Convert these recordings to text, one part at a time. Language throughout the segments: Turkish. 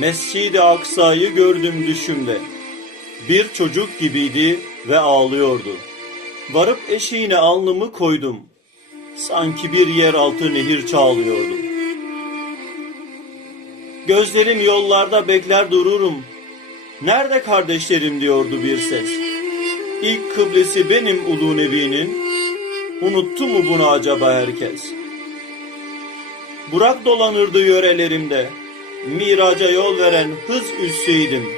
Mescid-i Aksa'yı gördüm düşümde. Bir çocuk gibiydi ve ağlıyordu. Varıp eşiğine alnımı koydum. Sanki bir yeraltı nehir çağlıyordu. Gözlerim yollarda bekler dururum. Nerede kardeşlerim diyordu bir ses. İlk kıblesi benim ulu nebinin. Unuttu mu bunu acaba herkes? Burak dolanırdı yörelerimde. Miraca yol veren hız üssüydüm.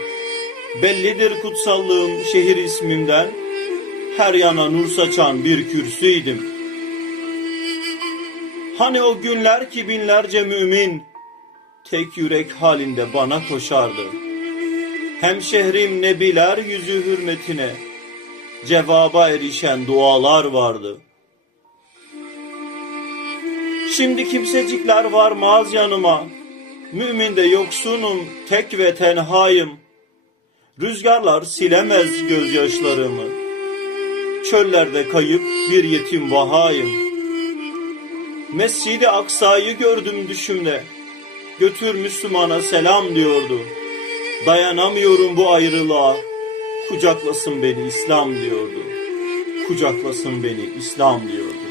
Bellidir kutsallığım şehir ismimden. Her yana nur saçan bir kürsüydüm. Hani o günler ki binlerce mümin tek yürek halinde bana koşardı. Hem şehrim nebiler yüzü hürmetine cevaba erişen dualar vardı. Şimdi kimsecikler varmaz yanıma. Müminde yoksunum, tek ve tenhayım. Rüzgarlar silemez gözyaşlarımı. Çöllerde kayıp bir yetim vahayım. Mescid-i Aksa'yı gördüm düşümde. Götür Müslümana selam diyordu. Dayanamıyorum bu ayrılığa. Kucaklasın beni İslam diyordu. Kucaklasın beni İslam diyordu.